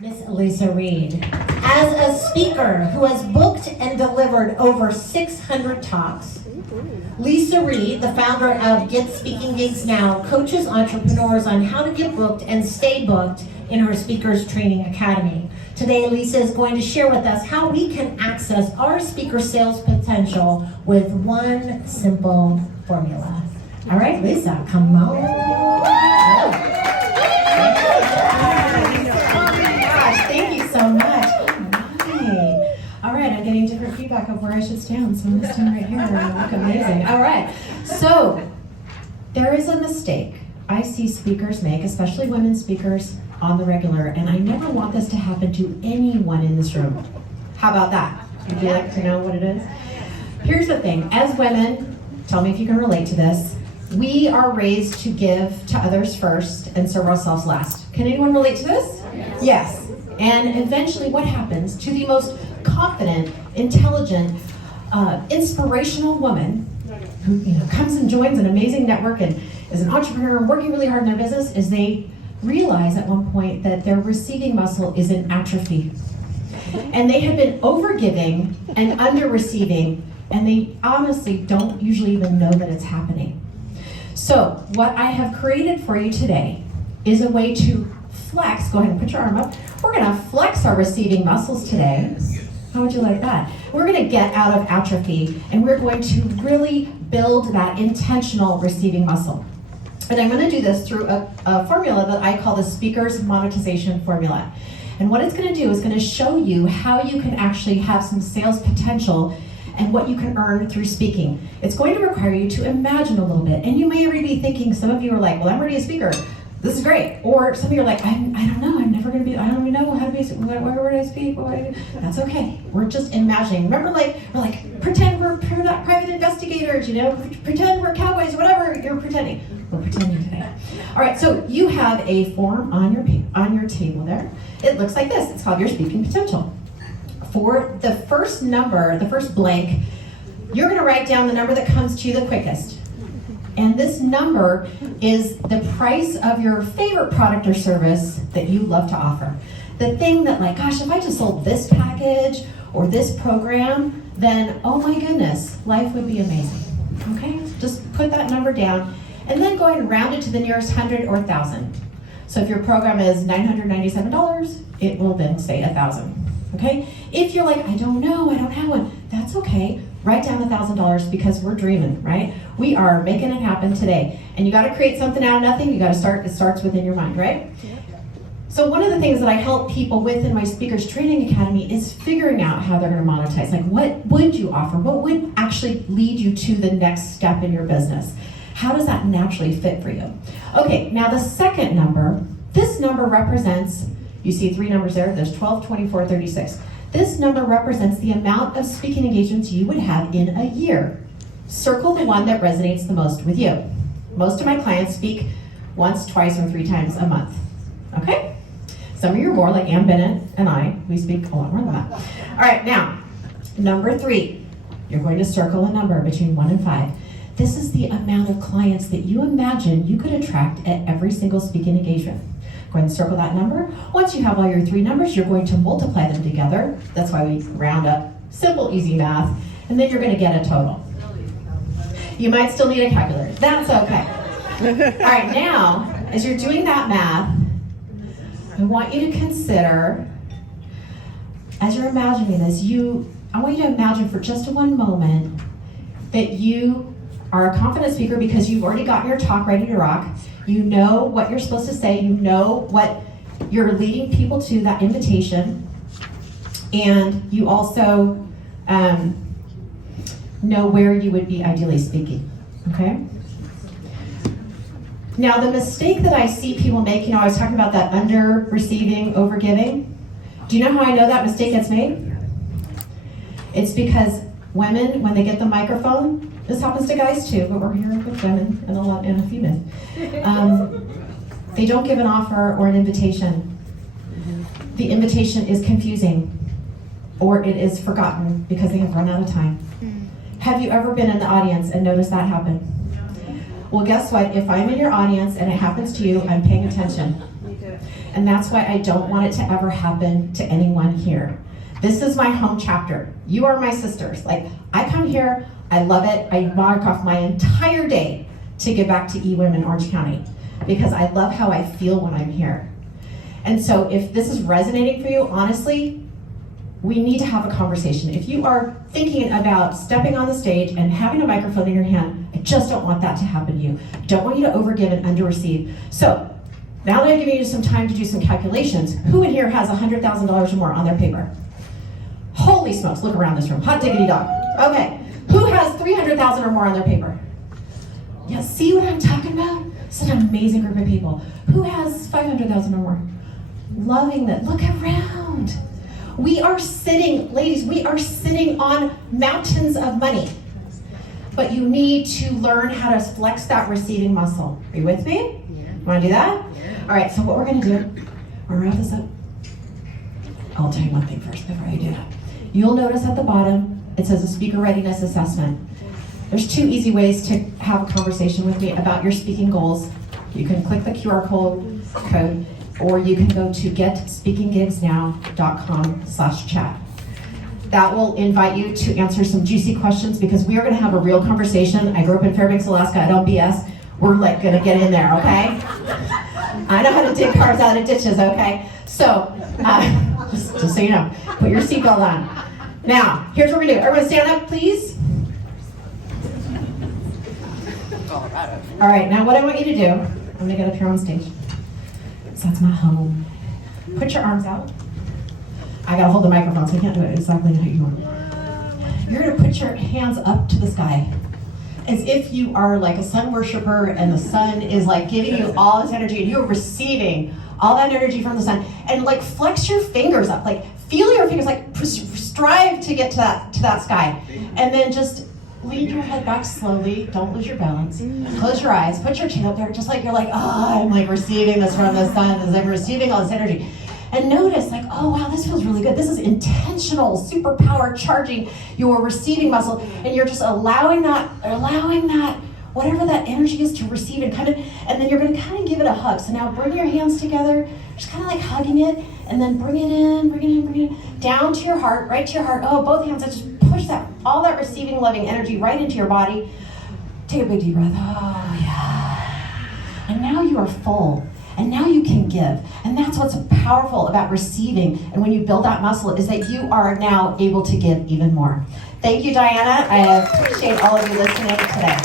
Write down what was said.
Miss Leisa Reid. As a speaker who has booked and delivered over 600 talks, Leisa Reid, the founder of Get Speaking Gigs Now, coaches entrepreneurs on how to get booked and stay booked in her Speakers Training Academy. Today, Leisa is going to share with us how we can access our speaker sales potential with one simple formula. All right, Leisa, come on. Thank you so much. All right, I'm getting different feedback of where I should stand, so I'm going to stand right here and I look amazing. All right, so there is a mistake I see speakers make, especially women speakers, on the regular, and I never want this to happen to anyone in this room. How about that? Would you like to know what it is? Here's the thing, as women, tell me if you can relate to this, we are raised to give to others first and serve ourselves last. Can anyone relate to this? Yes. And eventually what happens to the most confident, intelligent, inspirational woman who comes and joins an amazing network and is an entrepreneur and working really hard in their business is they realize at one point that their receiving muscle is in atrophy. And they have been over-giving and under-receiving, and they honestly don't usually even know that it's happening. So what I have created for you today is a way to flex. Go ahead and put your arm up. We're going to flex our receiving muscles today. How would you like that? We're going to get out of atrophy, and we're going to really build that intentional receiving muscle. And I'm going to do this through a formula that I call the Speaker's Monetization Formula. And what it's going to do is going to show you how you can actually have some sales potential and what you can earn through speaking. It's going to require you to imagine a little bit. And you may already be thinking, some of you are like, well, I'm already a speaker. This is great. Or some of you are like, I don't know, I'm never going to be, I don't even know how to be, where would I speak? That's okay. We're just imagining. Remember, we're like, pretend we're private investigators, pretend we're cowboys, whatever you're pretending. We're pretending today. All right, so you have a form on your table there. It looks like this. It's called your speaking potential. For the first number, the first blank, you're going to write down the number that comes to you the quickest. And this number is the price of your favorite product or service that you love to offer. The thing that gosh, if I just sold this package or this program, then oh my goodness, life would be amazing. Okay? Just put that number down and then go ahead and round it to the nearest 100 or 1,000. So if your program is $997, it will then say 1,000. Okay? If you're like, I don't know, I don't have one, that's okay. Write down $1,000 because we're dreaming, right? We are making it happen today. And you got to create something out of nothing. You got to start. It starts within your mind, right? So one of the things that I help people with in my Speakers Training Academy is figuring out how they're going to monetize. What would you offer? What would actually lead you to the next step in your business? How does that naturally fit for you? Okay, now the second number, this number represents, you see three numbers there. There's 12, 24, 36. This number represents the amount of speaking engagements you would have in a year. Circle the one that resonates the most with you. Most of my clients speak once, twice, or 3 times a month. Okay? Some of you are more, like Ann Bennett and I. We speak a lot more than that. All right, now, number 3. You're going to circle a number between 1 and 5. This is the amount of clients that you imagine you could attract at every single speaking engagement. Go ahead and circle that number. Once you have all your 3 numbers, you're going to multiply them together. That's why we round up. Simple, easy math. And then you're going to get a total. You might still need a calculator. That's okay. All right, now, as you're doing that math, I want you to consider, as you're imagining this, I want you to imagine for just one moment that you are a confident speaker because you've already gotten your talk ready to rock. You know what you're supposed to say. You know what you're leading people to, that invitation. And you also know where you would be ideally speaking. Okay? Now, the mistake that I see people make, I was talking about that under-receiving, over-giving. Do you know how I know that mistake gets made? It's because women, when they get the microphone, this happens to guys too, but we're here with women and a few men. They don't give an offer or an invitation. The invitation is confusing, or it is forgotten because they have run out of time. Have you ever been in the audience and noticed that happen? Well, guess what? If I'm in your audience and it happens to you, I'm paying attention. Me too. And that's why I don't want it to ever happen to anyone here. This is my home chapter. You are my sisters. Like, I come here, I love it. I mark off my entire day to give back to eWomen Orange County because I love how I feel when I'm here. And so if this is resonating for you, honestly, we need to have a conversation. If you are thinking about stepping on the stage and having a microphone in your hand, I just don't want that to happen to you. I don't want you to overgive and under-receive. So, now that I've given you some time to do some calculations, who in here has $100,000 or more on their paper? Holy smokes, look around this room, hot diggity dog. Okay, who has $300,000 or more on their paper? Yeah, see what I'm talking about? It's an amazing group of people. Who has $500,000 or more? Loving that, look around. We are sitting, ladies, we are sitting on mountains of money. But you need to learn how to flex that receiving muscle. Are you with me? Wanna do that? All right, so what we're gonna do, we're gonna wrap this up. I'll tell you one thing first before I do that. You'll notice at the bottom, it says a speaker readiness assessment. There's 2 easy ways to have a conversation with me about your speaking goals. You can click the QR code, or you can go to GetSpeakingGigsNow.com/chat. That will invite you to answer some juicy questions because we are gonna have a real conversation. I grew up in Fairbanks, Alaska, I don't BS. We're like gonna get in there, okay? I know how to dig cars out of ditches, okay? So, just so you know, put your seatbelt on. Now, here's what we're gonna do. Everyone stand up, please. All right, now what I want you to do, I'm gonna get up here on stage. So that's my home. Put your arms out. I gotta hold the microphone, so I can't do it exactly how you want. You're gonna put your hands up to the sky, as if you are like a sun worshiper and the sun is like giving you all this energy and you're receiving all that energy from the sun. And like flex your fingers up, like feel your fingers, like strive to get to that sky. And then just lean your head back slowly, don't lose your balance. Close your eyes, put your chin up there, just like you're like, oh, I'm like receiving this from the sun, as I'm receiving all this energy. And notice like, oh wow, this feels really good. This is intentional, superpower charging your receiving muscle. And you're just allowing that, whatever that energy is to receive and come in. And then you're gonna kind of give it a hug. So now bring your hands together, just kind of like hugging it. And then bring it in, down to your heart, right to your heart. Oh, both hands, just push that, all that receiving, loving energy right into your body. Take a big deep breath, oh yeah. And now you are full. And now you can give. And that's what's powerful about receiving. And when you build that muscle is that you are now able to give even more. Thank you, Diana. I appreciate all of you listening today.